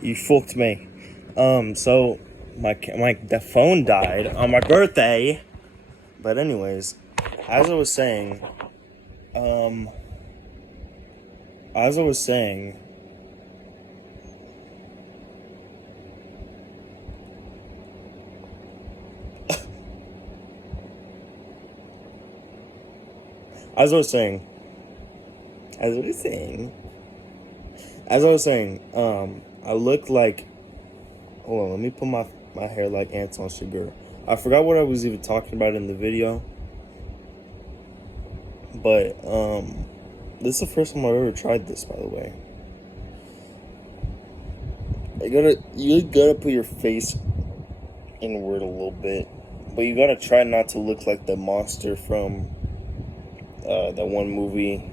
You fucked me. So the phone died on my birthday. But anyways, as I was saying, um, as I was saying, as I was saying, as I was saying, as I was saying, I look like. Hold on, let me put my hair like ants on sugar. I forgot what I was even talking about in the video, but this is the first time I've ever tried this, by the way. You gotta put your face inward a little bit, but you gotta try not to look like the monster from that one movie,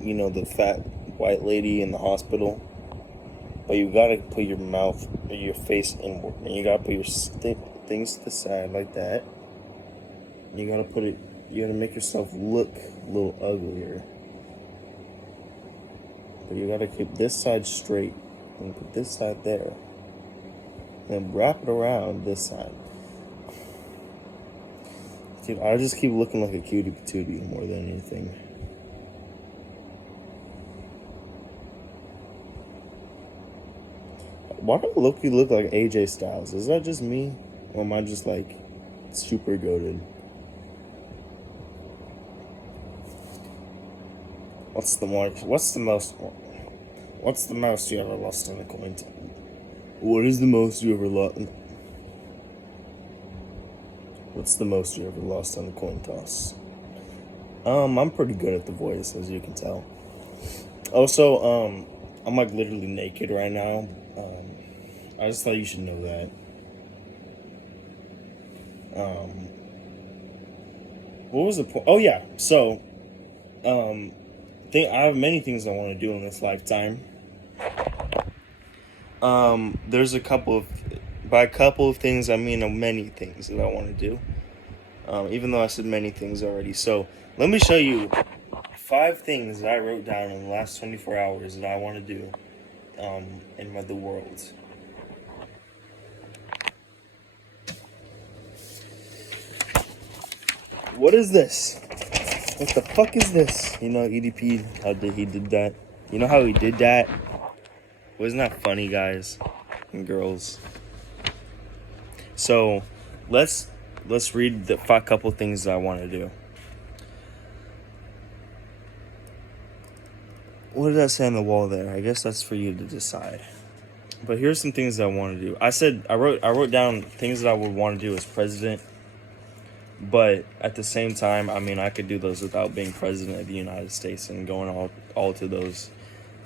you know, the fat white lady in the hospital. But you gotta put your mouth, your face inward, and you gotta put your things to the side like that. You gotta make yourself look a little uglier. But you gotta keep this side straight and put this side there. Then wrap it around this side. Dude, I just keep looking like a cutie patootie more than anything. Why do I look like AJ Styles? Is that just me? Or am I just like super goated? What's the most you ever lost on a coin toss? What is the most you ever lost? What's the most you ever lost on a coin toss? I'm pretty good at the voice, as you can tell. Also, I'm like literally naked right now. I just thought you should know that. What was the point? Oh yeah, so, I have many things I want to do in this lifetime. There's by a couple of things, I mean many things that I want to do. Even though I said many things already. So, let me show you 5 things that I wrote down in the last 24 hours that I want to do, in the world. What is this? What the fuck is this? You know, EDP, how he did that? You know how he did that? Wasn't that funny, guys and girls? So, let's read the couple things that I want to do. What did I say on the wall there? I guess that's for you to decide. But here's some things that I want to do. I wrote down things that I would want to do as president. But at the same time, I mean, I could do those without being president of the United States and going all to those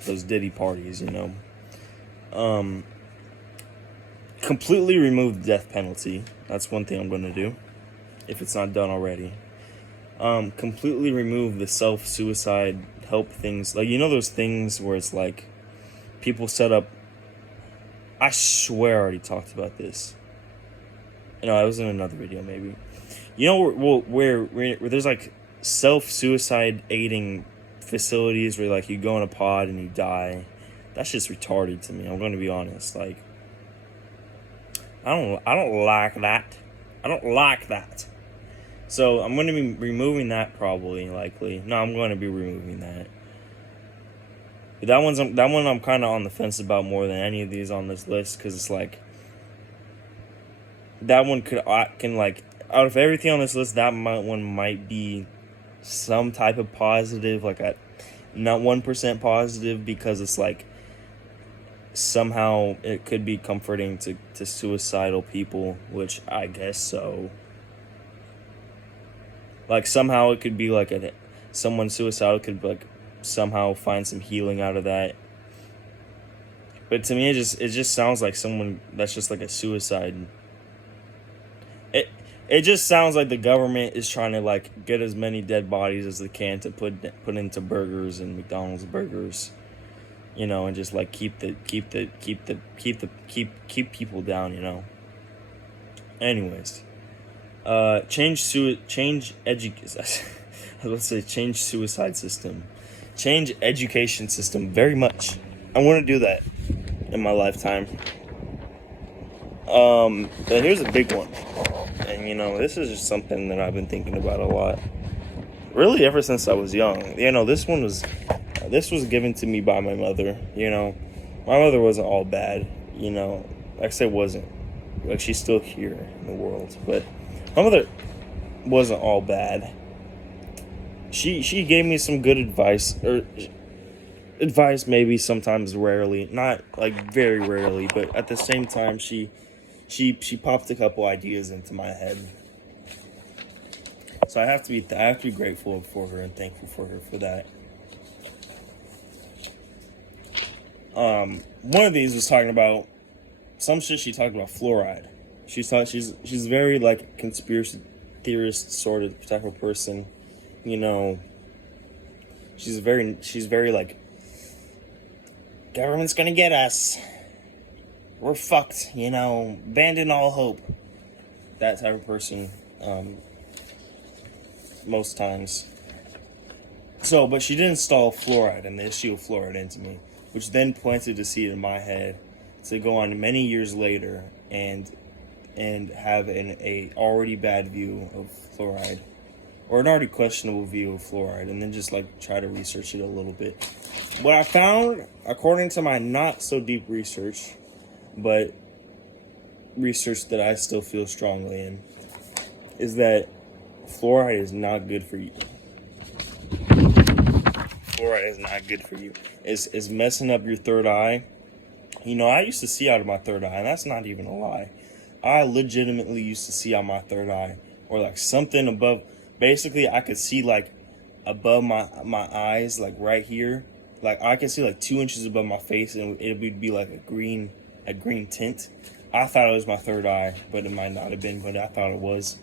Diddy parties, you know. Completely remove the death penalty. That's one thing I'm going to do, if it's not done already. Completely remove the self-suicide help things. Like, you know those things where it's like people set up. I swear I already talked about this. No, I was in another video maybe. You know where there's like self-suicide aiding facilities where like you go in a pod and you die. That's just retarded to me. I'm going to be honest. Like, I don't like that. I don't like that. So I'm going to be removing that probably, likely. No, I'm going to be removing that. But that one I'm kind of on the fence about more than any of these on this list, because it's like that one can like, out of everything on this list, one might be some type of positive, like not 1% positive, because it's like somehow it could be comforting to suicidal people, which I guess so. Like somehow it could be like someone suicidal could like somehow find some healing out of that. But to me, it just sounds like someone that's just like a suicide. It just sounds like the government is trying to like get as many dead bodies as they can to put into burgers and McDonald's burgers, you know, and just like keep people down, you know. Anyways, change suicide system, change education system very much. I want to do that. in my lifetime. But here's a big one. And, this is just something that I've been thinking about a lot. Really, ever since I was young. This was given to me by my mother. My mother wasn't all bad. Like I said, wasn't. Like, she's still here in the world. But my mother wasn't all bad. She gave me some good advice, or advice maybe sometimes, rarely, not like very rarely, but at the same time she popped a couple ideas into my head. So I have to be grateful for her and thankful for her for that. One of these was talking about some shit. She talked about fluoride. She's very like conspiracy theorist sort of type of person. She's very like, government's gonna get us. We're fucked, abandon all hope. That type of person, most times. So, but she did install fluoride and the issue of fluoride into me, which then planted the seed in my head to go on many years later and have a already bad view of fluoride, or an already questionable view of fluoride, and then just like try to research it a little bit. What I found, according to my not so deep research, but research that I still feel strongly in, is that fluoride is not good for you. Fluoride is not good for you. It's messing up your third eye. I used to see out of my third eye, and that's not even a lie. I legitimately used to see out my third eye, or like something above. Basically, I could see like above my eyes, like right here. Like I could see like 2 inches above my face, and it would be like a green tint. I thought it was my third eye, but it might not have been. But I thought it was.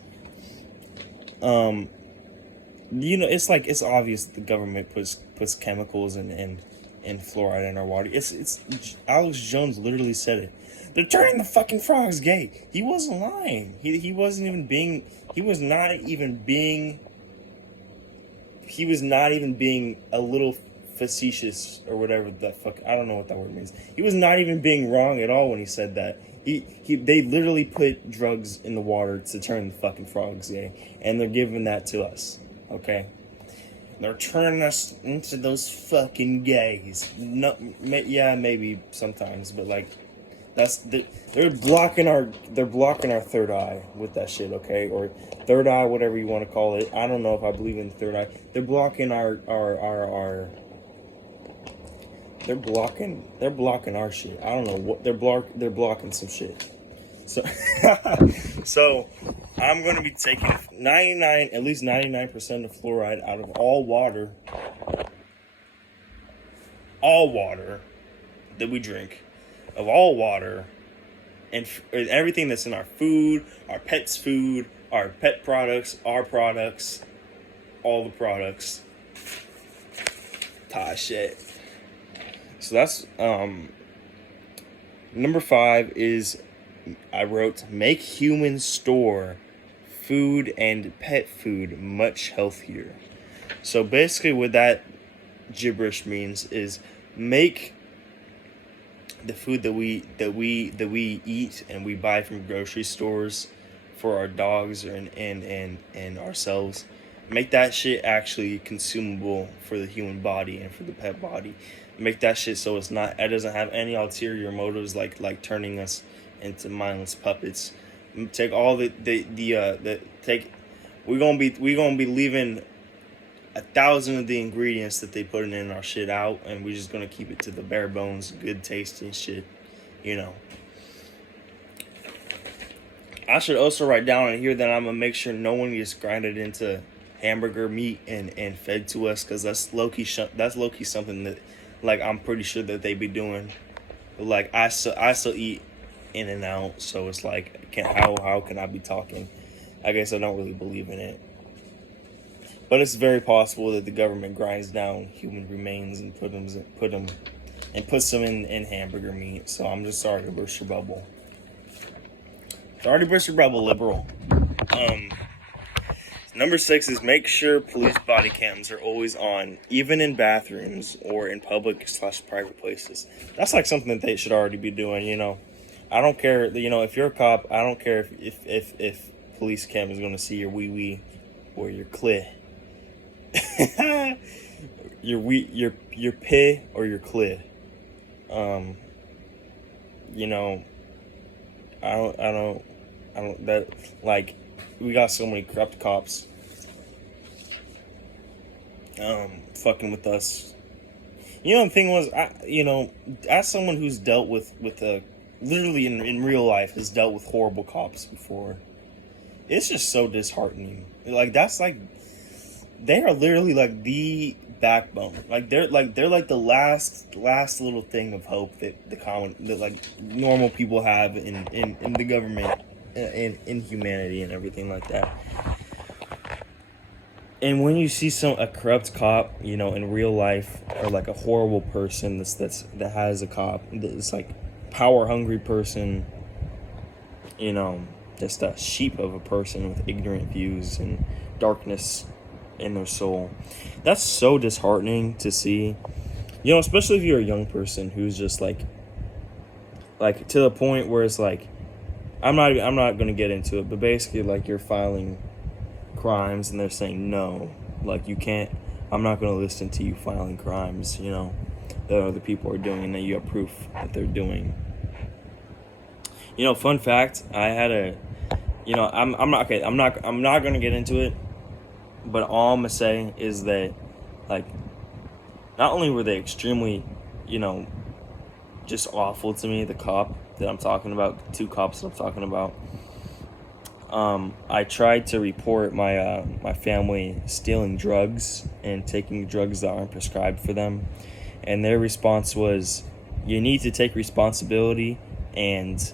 It's obvious that the government puts chemicals and fluoride in our water. It's Alex Jones literally said it. They're turning the fucking frogs gay. He wasn't lying. He wasn't even being. He was not even being a little facetious or whatever that fuck. I don't know what that word means. He was not even being wrong at all when he said that. They literally put drugs in the water to turn the fucking frogs gay, and they're giving that to us. Okay, they're turning us into those fucking gays. No, yeah, maybe sometimes, but like, they're blocking our third eye with that shit. Okay, or third eye, whatever you want to call it. I don't know if I believe in the third eye. They're blocking our They're blocking our shit. I don't know what they're blocking some shit. So so I'm gonna be taking at least 99% of fluoride out of all water that we drink, of all water, and everything that's in our food, our pets' food, our pet products, our products, all the products. Shit. So that's number 5 is, I wrote, make human store food and pet food much healthier. So basically what that gibberish means is make the food that we eat and we buy from grocery stores for our dogs and ourselves, make that shit actually consumable for the human body and for the pet body. Make that shit so it doesn't have any ulterior motives like turning us into mindless puppets. Take all we're gonna be leaving 1,000 of the ingredients that they put in our shit out, and we're just gonna keep it to the bare bones, good tasting shit, I should also write down in here that I'm gonna make sure no one gets grinded into hamburger meat and fed to us, because that's low-key something that, like, I'm pretty sure that they be doing. But like, I still eat In-N-Out, so it's like, how can I be talking? I guess I don't really believe in it. But it's very possible that the government grinds down human remains and puts them in hamburger meat. So I'm just sorry to burst your bubble. Sorry to burst your bubble, liberal. Number 6 is make sure police body cams are always on, even in bathrooms or in public/private places. That's like something that they should already be doing. I don't care. If you're a cop, I don't care if police cam is going to see your wee wee or your clit, your pee or your clit. You know, I don't that like we got so many corrupt cops fucking with us. The thing was, as someone who's dealt with literally in real life has dealt with horrible cops before, it's just so disheartening. That's they are literally like the backbone. They're like the last little thing of hope that normal people have in the government, in humanity and everything like that. And when you see a corrupt cop, in real life, or like a horrible person that has a cop, that's like power hungry person, just a sheep of a person with ignorant views and darkness in their soul. That's so disheartening to see, especially if you're a young person who's just like to the point where it's like, I'm not going to get into it, but basically like you're filing crimes and they're saying no, like you can't, I'm not going to listen to you filing crimes, that other people are doing and that you have proof that they're doing. Fun fact, I had I'm not going to get into it, but all I'm going to say is that, like, not only were they extremely, just awful to me, the cop that I'm talking about, two cops that I'm talking about, I tried to report my family stealing drugs and taking drugs that aren't prescribed for them, and their response was, you need to take responsibility, and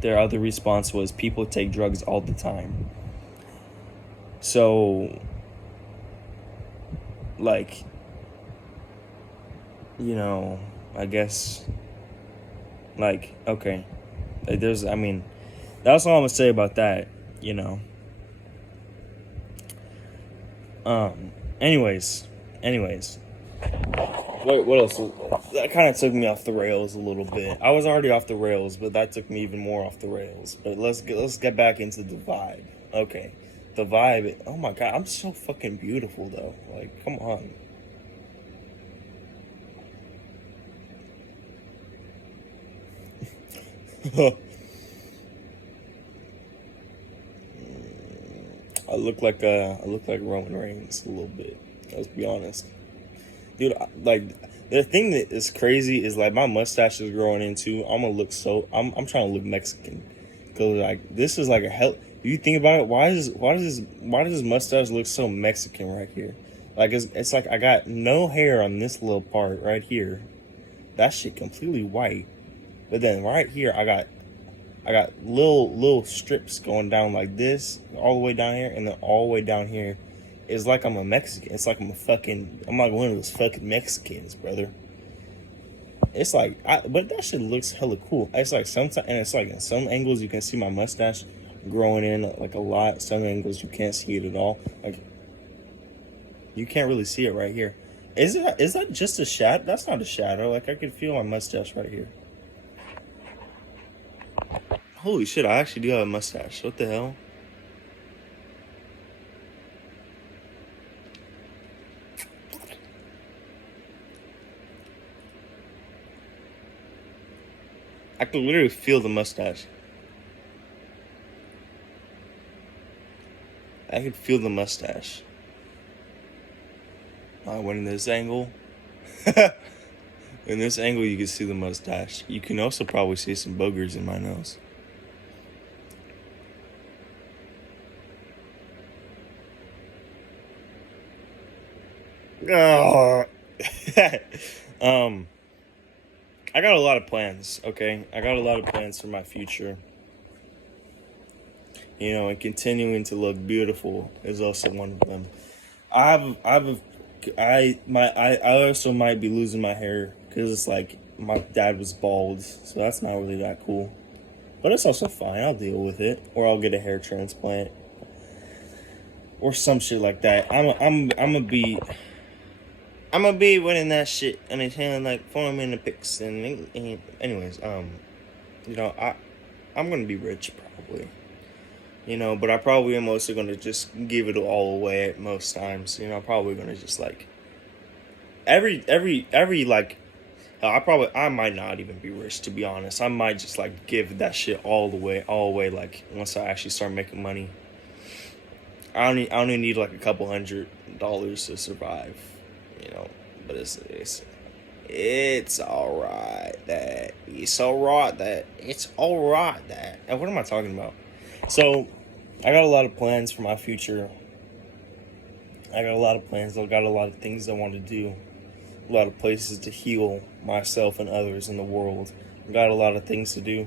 their other response was, people take drugs all the time. So, like, I guess, like, okay, that's all I'm gonna say about that. Anyways, what else? That kind of took me off the rails a little bit. I was already off the rails, but that took me even more off the rails. But let's get back into the vibe. Okay, the vibe. Oh my god, I'm so fucking beautiful though. Like, come on. I look like Roman Reigns a little bit. Let's be honest, dude. The thing that is crazy is like my mustache is growing into. I'm trying to look Mexican, because like this is like a hell. If you think about it, why does his mustache look so Mexican right here? Like it's like I got no hair on this little part right here. That shit completely white. But then right here I got little strips going down like this, all the way down here, and then all the way down here. It's like I'm a Mexican. It's like I'm like one of those fucking Mexicans, brother. It's like, but that shit looks hella cool. It's like sometimes, and it's like in some angles you can see my mustache growing in like a lot. Some angles you can't see it at all. Like, you can't really see it right here. Is that just a shadow? That's not a shadow. Like, I could feel my mustache right here. Holy shit, I actually do have a mustache. What the hell? I could literally feel the mustache. I could feel the mustache. I went in this angle. In this angle, you can see the mustache. You can also probably see some boogers in my nose. Oh. I got a lot of plans, okay? I got a lot of plans for my future. And continuing to look beautiful is also one of them. I also might be losing my hair, because it's like my dad was bald, so that's not really that cool. But it's also fine. I'll deal with it, or I'll get a hair transplant. or some shit like that. I'm gonna be winning that shit and it's handling like 4 minute picks and anyways, you know, I'm gonna be rich probably. You know, but I probably am mostly gonna just give it all away at most times. You know, I'm probably gonna just like every like I might not even be rich to be honest. I might just like give that shit all the way like once I actually start making money. I only need like a couple $100 to survive, you know. But it's alright that it's alright that. And what am I talking about? So, I got a lot of plans for my future. I got a lot of plans. I got a lot of things I want to do. A lot of places to heal myself and others in the world. I got a lot of things to do.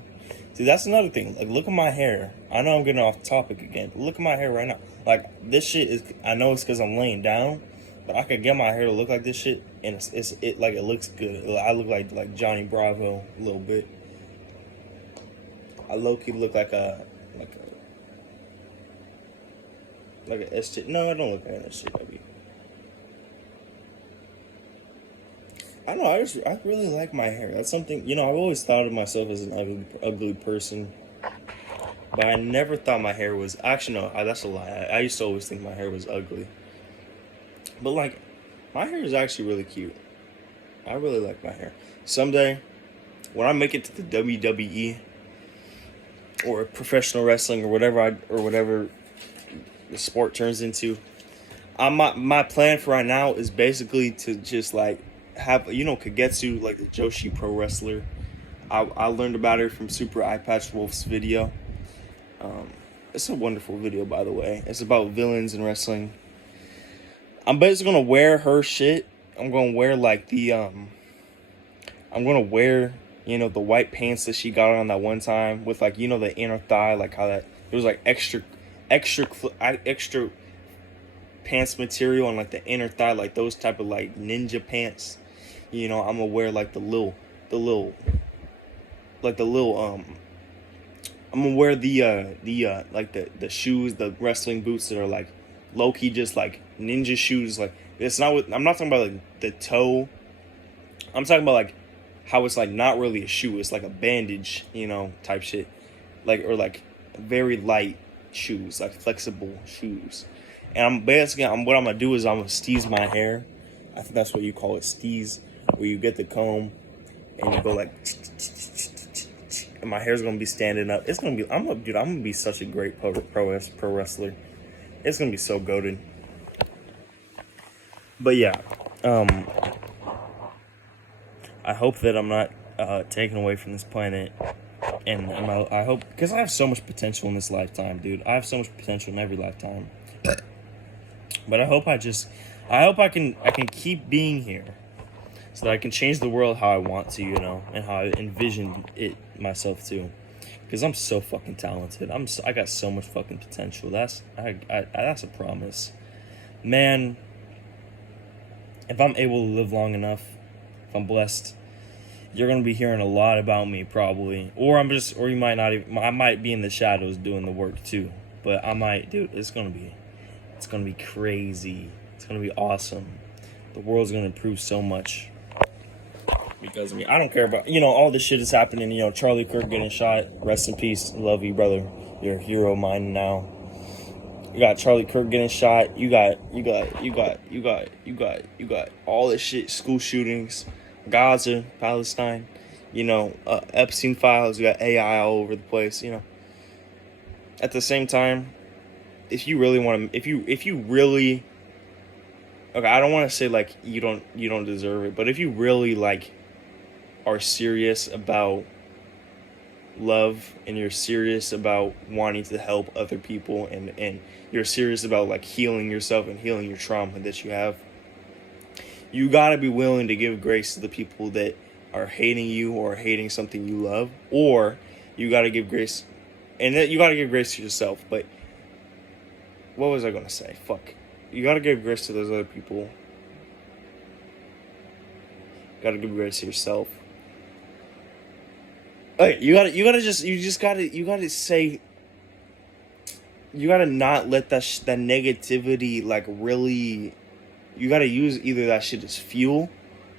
See, that's another thing. Like, look at my hair. I know I'm getting off topic again, but look at my hair right now. Like, this shit is, I know it's because I'm laying down, but I could get my hair to look like this shit, and it looks good. I look like Johnny Bravo a little bit. I low-key look like a SJ. No, I don't look like an SJW. I don't know. I really like my hair. That's something, you know. I've always thought of myself as an ugly person, but I never thought my hair was. Actually, no, that's a lie. I used to always think my hair was ugly, but like, my hair is actually really cute. I really like my hair. Someday, when I make it to the WWE or professional wrestling or whatever the sport turns into, my plan for right now is basically to just like have, you know, Kagetsu, like the Joshi pro wrestler. I learned about her from Super Eye Patch Wolf's video. It's a wonderful video, by the way. It's about villains in wrestling. I'm basically gonna wear her shit. I'm gonna wear like I'm gonna wear, you know, the white pants that she got on that one time with like, you know, the inner thigh, like how that there was like extra pants material on like the inner thigh, like those type of like ninja pants. You know, I'm gonna wear like the little I'm gonna wear the like the shoes, the wrestling boots that are like low key just like ninja shoes. Like, it's not I'm not talking about like the toe. I'm talking about like how it's like not really a shoe, it's like a bandage, you know, type shit. Like, or like very light shoes, like flexible shoes. And what I'm gonna do is I'm gonna steeze my hair. I think that's what you call it, steeze, where you get the comb and you go like, and my hair's gonna be standing up. It's gonna be, I'm gonna be such a great pro wrestler. It's gonna be so goated. But yeah, I hope that I'm not taken away from this planet, and I hope, because I have so much potential in this lifetime, dude. I have so much potential in every lifetime. But I hope I can keep being here, so that I can change the world how I want to, you know, and how I envision it myself too. Because I'm so fucking talented. I got so much fucking potential. That's a promise, man. If I'm able to live long enough, if I'm blessed, you're gonna be hearing a lot about me probably, or you might not even. I might be in the shadows doing the work too, but I might, dude. It's gonna be crazy. It's gonna be awesome. The world's gonna improve so much because of me. I don't care about, you know, all this shit is happening. You know, Charlie Kirk getting shot. Rest in peace. Love you, brother. You're a hero of mine now. You got Charlie Kirk getting shot. You got all this shit. School shootings, Gaza, Palestine. You know, Epstein files. You got AI all over the place. You know. At the same time, if you really want to, if you really, okay, I don't want to say like you don't deserve it, but if you really like are serious about love, and you're serious about wanting to help other people, and you're serious about like healing yourself and healing your trauma that you have, you gotta be willing to give grace to the people that are hating you or hating something you love, or you gotta give grace, and you gotta give grace to yourself. But what was I gonna say? Fuck. You gotta give grace to those other people. You gotta give grace to yourself. Okay, you gotta say, you gotta not let that that negativity like really. You gotta use either that shit as fuel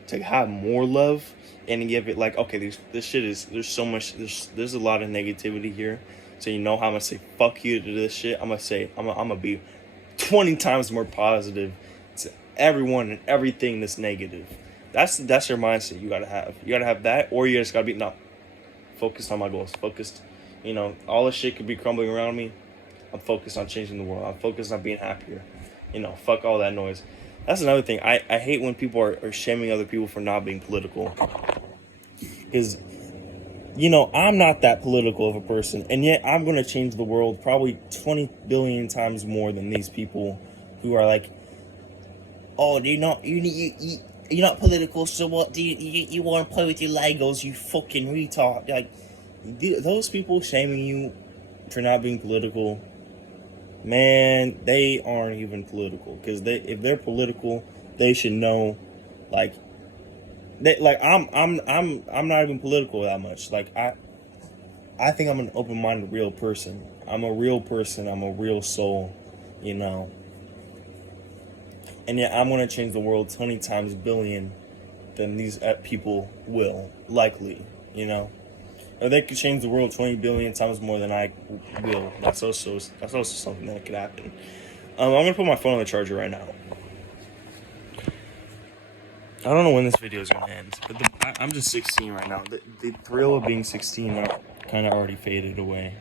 to have more love and give it like, okay, this shit is, there's so much, there's a lot of negativity here, so you know how I'm gonna say fuck you to this shit. I'm gonna be 20 times more positive to everyone and everything that's negative. That's your mindset you gotta have. You gotta have that, or you just gotta be no focused on my goals, focused, all this shit could be crumbling around me. I'm focused on changing the world. I'm focused on being happier. Fuck all that noise. That's another thing. I hate when people are shaming other people for not being political. Because, I'm not that political of a person. And yet I'm going to change the world probably 20 billion times more than these people who are like, oh, you're not political, so what? Do you want to play with your Legos, you fucking retard? Like, those people shaming you for not being political, man, they aren't even political. Because if they're political, they should know, like, I'm not even political that much. Like, I think I'm an open-minded real person. I'm a real person. I'm a real soul, And yet I'm gonna change the world 20 times billion than these people will likely, If they could change the world 20 billion times more than I will, that's also something that could happen. I'm gonna put my phone on the charger right now. I don't know when this video is gonna end, but I'm just 16 right now. The thrill of being 16 kind of already faded away.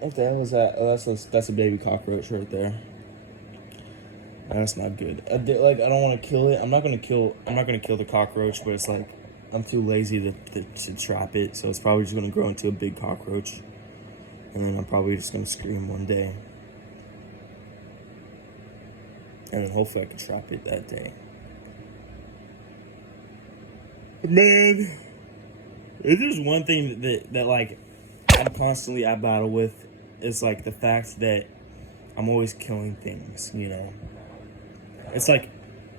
What the hell is that? Oh, that's a baby cockroach right there. That's not good. I don't want to kill it. I'm not gonna kill the cockroach, but it's like I'm too lazy to trap it, so it's probably just gonna grow into a big cockroach, and then I'm probably just gonna scream one day, and then hopefully I can trap it that day. Man, if there's one thing that like I'm constantly at battle with, is like the fact that I'm always killing things, It's like,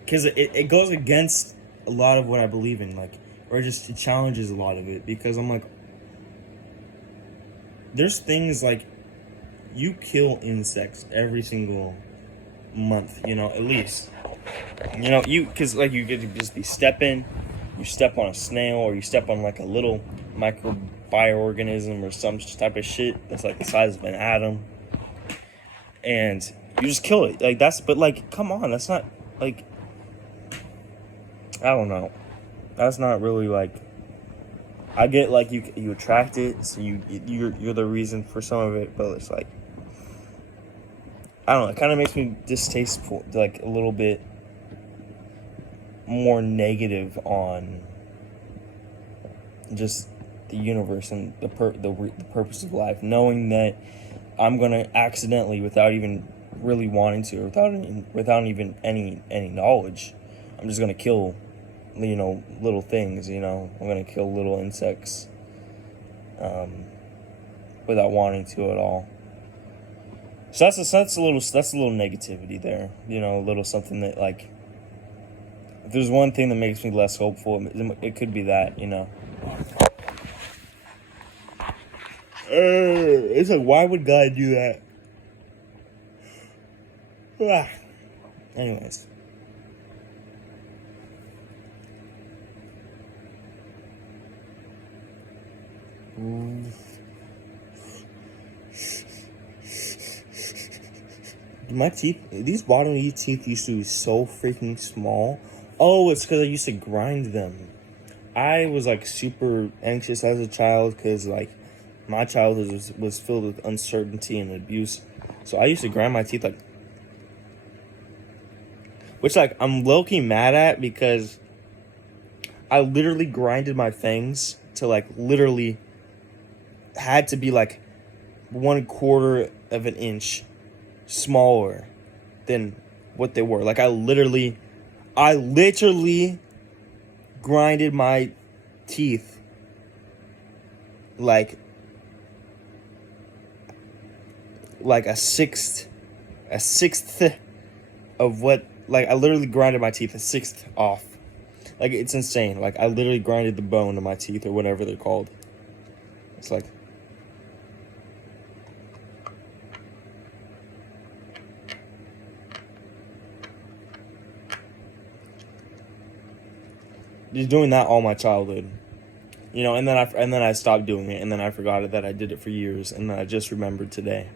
because it goes against a lot of what I believe in, like, or it challenges a lot of it, because I'm like, there's things like, you kill insects every single month, at least. Because like you could just be you step on a snail, or you step on like a little microbioorganism or some type of shit that's like the size of an atom, and you just kill it. Like, but like, come on, that's not like, I don't know. That's not really like, I get like you attract it, so you're the reason for some of it, but it's like, I don't know, it kind of makes me distasteful, like a little bit more negative on just the universe and the purpose of life, knowing that I'm gonna accidentally, without even really wanting to, or without even any knowledge, I'm just gonna kill, little things. I'm gonna kill little insects, without wanting to at all. So that's a little negativity there. A little something that, like, if there's one thing that makes me less hopeful, it could be that. It's like, why would God do that? Anyways. My teeth, these bottom of these teeth used to be so freaking small. Oh, it's because I used to grind them. I was like super anxious as a child because like my childhood was filled with uncertainty and abuse. So I used to grind my teeth, like, which like I'm low-key mad at, because I literally grinded my fangs to like literally had to be like 1/4 of an inch smaller than what they were. Like I literally grinded my teeth like a sixth of what, like I literally grinded my teeth a sixth off Like, it's insane. Like, I literally grinded the bone to my teeth or whatever they're called. It's like... just doing that all my childhood. You know, and then I stopped doing it, and then I forgot it that I did it for years, and then I just remembered today.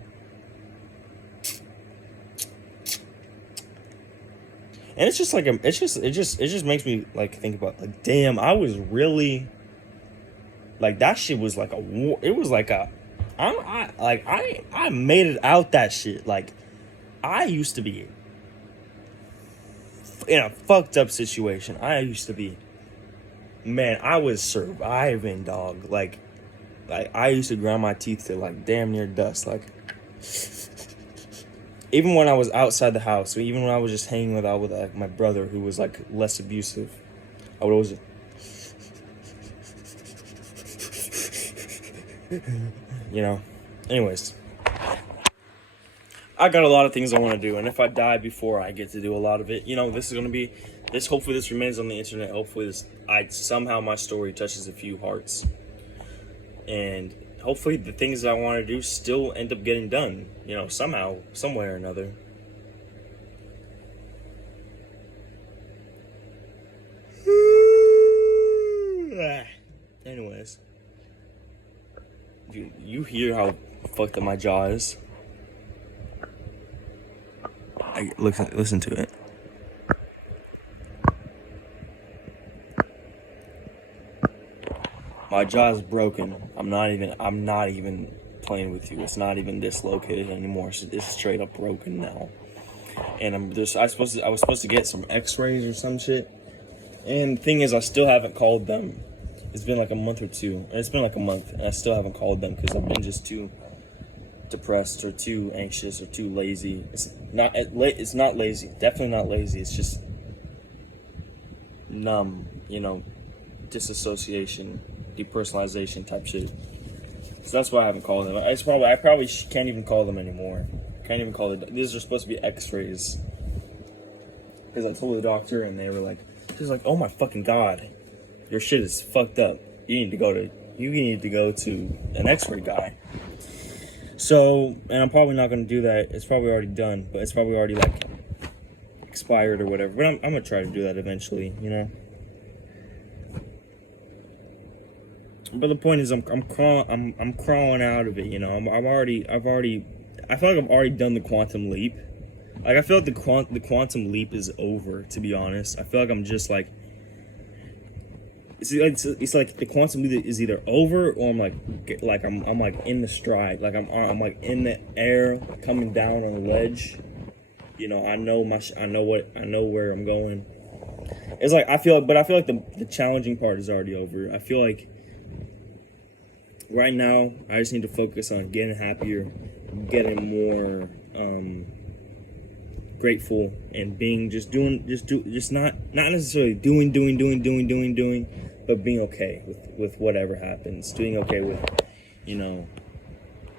And it's just like it just makes me like think about like, damn, I was really like, that shit was like it was like I made it out that shit. Like, I used to be in a fucked up situation. Man, I was surviving, dog. Like I used to grind my teeth to like damn near dust. Like, even when I was outside the house, even when I was just hanging out with like my brother, who was like less abusive, I would always just, you know. Anyways, I got a lot of things I want to do, and if I die before I get to do a lot of it, you know, this is gonna be this. Hopefully, this remains on the internet. Hopefully, somehow my story touches a few hearts, and hopefully the things that I want to do still end up getting done, you know, somehow, some way or another. Anyways, you hear how fucked up my jaw is? Listen to it. My jaw's broken. I'm not even playing with you. It's not even dislocated anymore. It's straight up broken now. And I was supposed to get some x-rays or some shit. And the thing is, I still haven't called them. It's been like a month or two. And it's been like a month, and I still haven't called them because I've been just too depressed or too anxious or too lazy. It's not lazy. Definitely not lazy. It's just numb, you know, disassociation, depersonalization type shit. So that's why I haven't called them. I probably can't even call them anymore. Can't even call it. These are supposed to be x-rays. Because I told the doctor, and they were like, she's like, oh my fucking god, your shit is fucked up. You need to go to an x-ray guy. So, and I'm probably not going to do that. It's probably already done, but it's probably already like expired or whatever. But I'm going to try to do that eventually, you know. But the point is, I'm crawling out of it, you know. I feel like I've already done the quantum leap. Like, I feel like the quantum leap is over, to be honest. I feel like I'm just like, it's like the quantum leap is either over, or I'm like in the stride, like I'm like in the air, coming down on the ledge. You know, I know where I'm going. It's like I feel like the challenging part is already over. I feel like right now I just need to focus on getting happier, getting more grateful, and being just not necessarily doing, but being okay with whatever happens. Doing okay with, you know,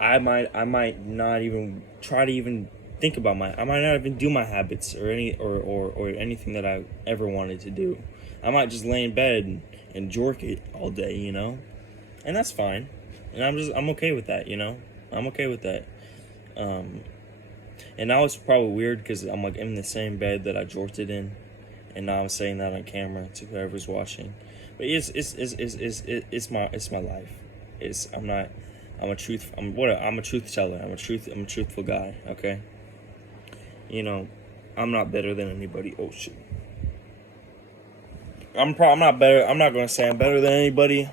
I might not even try to even think about I might not even do my habits or anything that I ever wanted to do. I might just lay in bed and jork it all day, you know, and that's fine. And I'm okay with that, you know. I'm okay with that. And now it's probably weird because I'm like in the same bed that I jorked it in, and now I'm saying that on camera to whoever's watching. But it's my life. I'm a truth teller. I'm a truthful guy. Okay. You know, I'm not better than anybody. Oh shit. I'm not better. I'm not gonna say I'm better than anybody.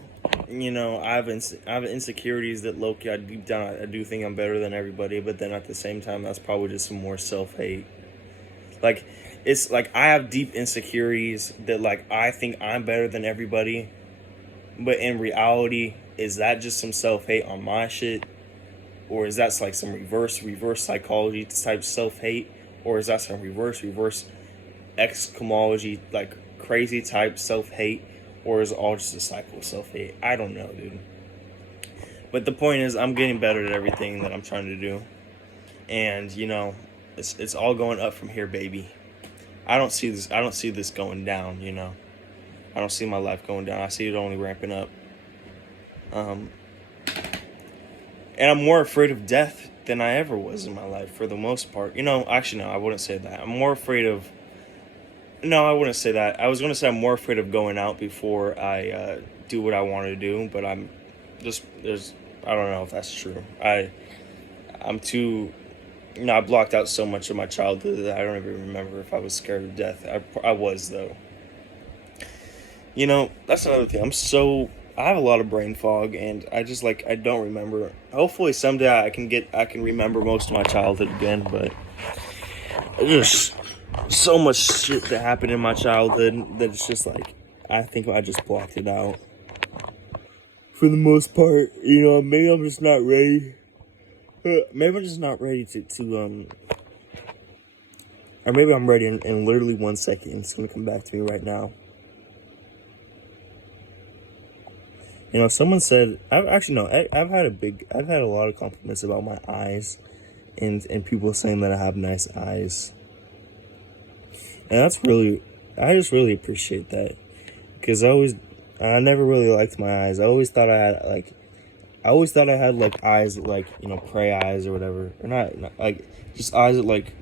You know, I have insecurities that low-key, deep down, I do think I'm better than everybody, but then at the same time, that's probably just some more self-hate. Like, it's like I have deep insecurities that, like, I think I'm better than everybody, but in reality, is that just some self-hate on my shit? Or is that like some reverse psychology type self-hate? Or is that some reverse excomology, like crazy type self-hate? Or is it all just a cycle of self-hate? I don't know, dude. But the point is, I'm getting better at everything that I'm trying to do. And, you know, it's all going up from here, baby. I don't see this going down, you know. I don't see my life going down. I see it only ramping up. Um, and I'm more afraid of death than I ever was in my life for the most part. Actually, no, I wouldn't say that. I'm more afraid of. No, I wouldn't say that. I was going to say I'm more afraid of going out before I do what I want to do, but I'm just, I don't know if that's true. I'm too, I blocked out so much of my childhood that I don't even remember if I was scared of death. I was, though. That's another thing. I have a lot of brain fog, and I don't remember. Hopefully someday I can remember most of my childhood again, but there's so much shit that happened in my childhood that it's just like, I think I just blocked it out. For the most part, maybe I'm just not ready. Maybe I'm just not ready or maybe I'm ready in literally 1 second. It's gonna come back to me right now. Someone said, I've had a lot of compliments about my eyes, and people saying that I have nice eyes. And I just really appreciate that, because I never really liked my eyes. I always thought I had like eyes like, prey eyes or whatever, or not like just eyes that like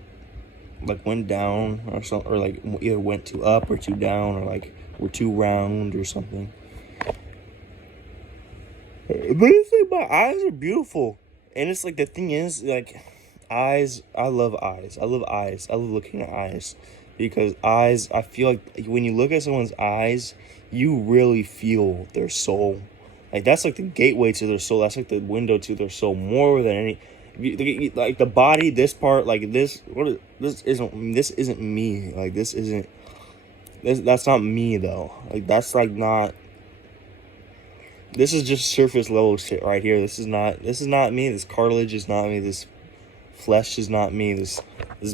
went down or something, or like either went too up or too down, or like were too round or something. But it's like my eyes are beautiful, and it's like the thing is like eyes. I love eyes. I love eyes. I love looking at eyes, because eyes. I feel like when you look at someone's eyes, you really feel their soul. Like that's like the gateway to their soul. That's like the window to their soul more than any. Like the body, this part, like this. This isn't me. Like this isn't. That's not me though. Like that's like not. This is just surface level shit right here. This is not me. This cartilage is not me. This flesh is not me. This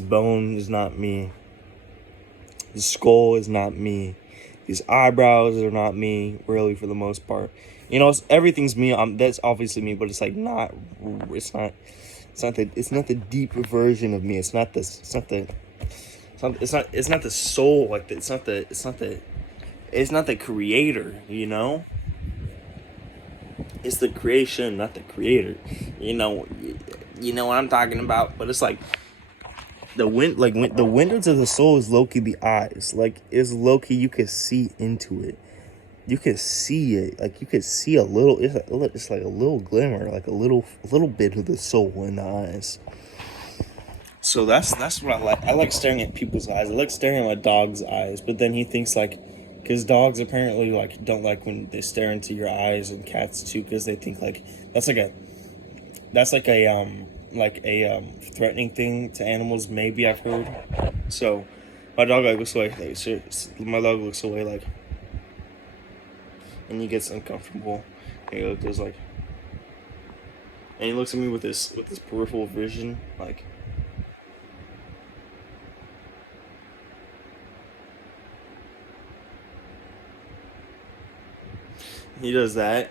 bone is not me. This skull is not me. These eyebrows are not me, really, for the most part. Everything's me. That's obviously me, but it's like not. It's not the deep version of me. It's not the soul. Like it's not the creator. It's the creation, not the creator. You know what I'm talking about. But it's like the window to the soul is low-key the eyes. Like it's low-key, you can see into it. You can see it. Like you can see a little. It's like a little glimmer, like a little bit of the soul in the eyes. So that's what I like. I like staring at people's eyes. I like staring at my dog's eyes. But then he thinks like, because dogs apparently like don't like when they stare into your eyes, and cats too, because they think like that's like a threatening thing to animals. Maybe I've heard. So my dog like looks away. My dog looks away like, and he gets uncomfortable. And he goes like, and he looks at me with this peripheral vision like. He does that.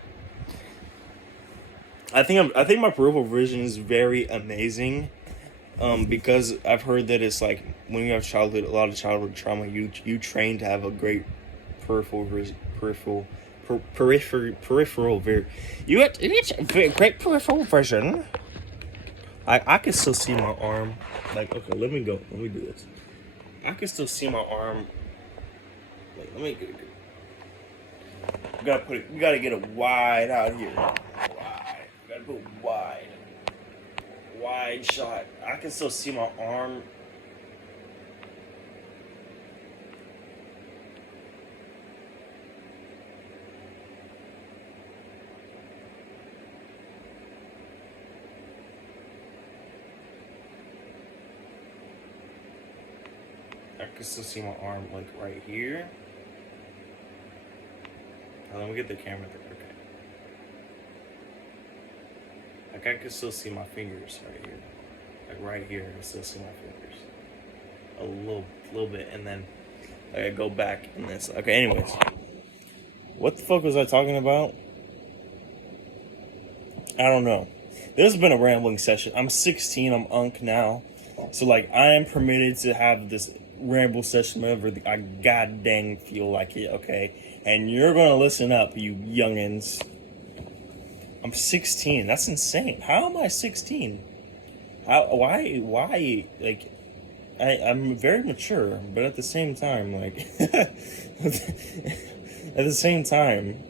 I think my peripheral vision is very amazing, because I've heard that it's like when you have a lot of childhood trauma, you train to have a great peripheral vision. You get great peripheral vision. I can still see my arm. Like, okay, let me do this. I can still see my arm. Like, let me go. We gotta get it wide out here. Wide. We gotta go wide. Wide shot. I can still see my arm. I can still see my arm like right here. Let me get the camera there. Okay. Like I can still see my fingers right here. Like right here, I can still see my fingers. A little bit, and then like I go back and this. Okay, anyways. What the fuck was I talking about? I don't know. This has been a rambling session. I'm 16, I'm unk now. So like I am permitted to have this ramble session whenever I god dang feel like it, okay? And you're gonna listen up, you youngins. I'm 16. That's insane. How am I 16? How? Why? Like, I'm very mature, but at the same time, like, at the same time,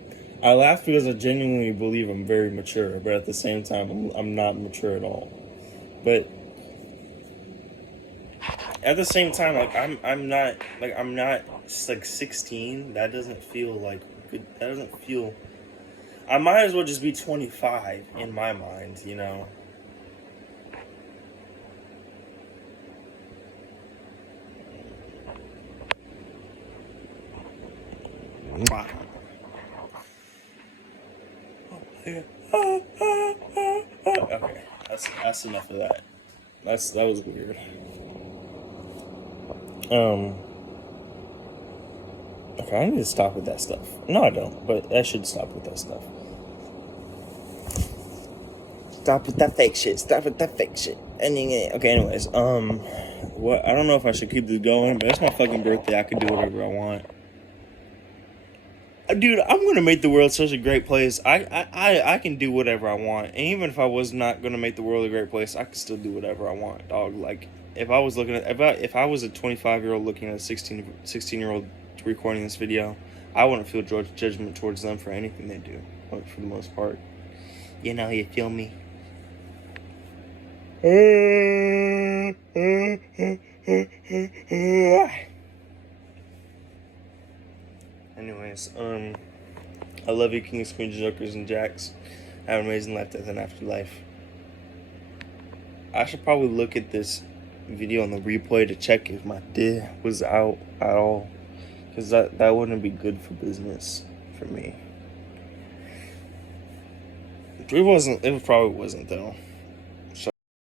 I laugh because I genuinely believe I'm very mature, but at the same time, I'm not mature at all. But at the same time, like, I'm not like 16. That doesn't feel like good. That doesn't feel. I might as well just be 25 in my mind, you know. Okay, that's enough of that. That was weird. Okay, I need to stop with that stuff. No, I don't, but I should stop with that stuff. Stop with that fake shit. Stop with that fake shit. Okay, anyways, what? I don't know if I should keep this going, but it's my fucking birthday. I can do whatever I want. Dude, I'm gonna make the world such a great place. I can do whatever I want, and even if I was not gonna make the world a great place, I could still do whatever I want, dog. Like, if I was looking at if I was a 25-year-old looking at a 16-year-old recording this video, I wouldn't feel judgment towards them for anything they do, for the most part. You know, you feel me? Anyways, I love you, kings, queens, jokers, and jacks. Have an amazing life, death, and afterlife. I should probably look at this video on the replay to check if my dick was out at all, because that wouldn't be good for business for me. It probably wasn't though.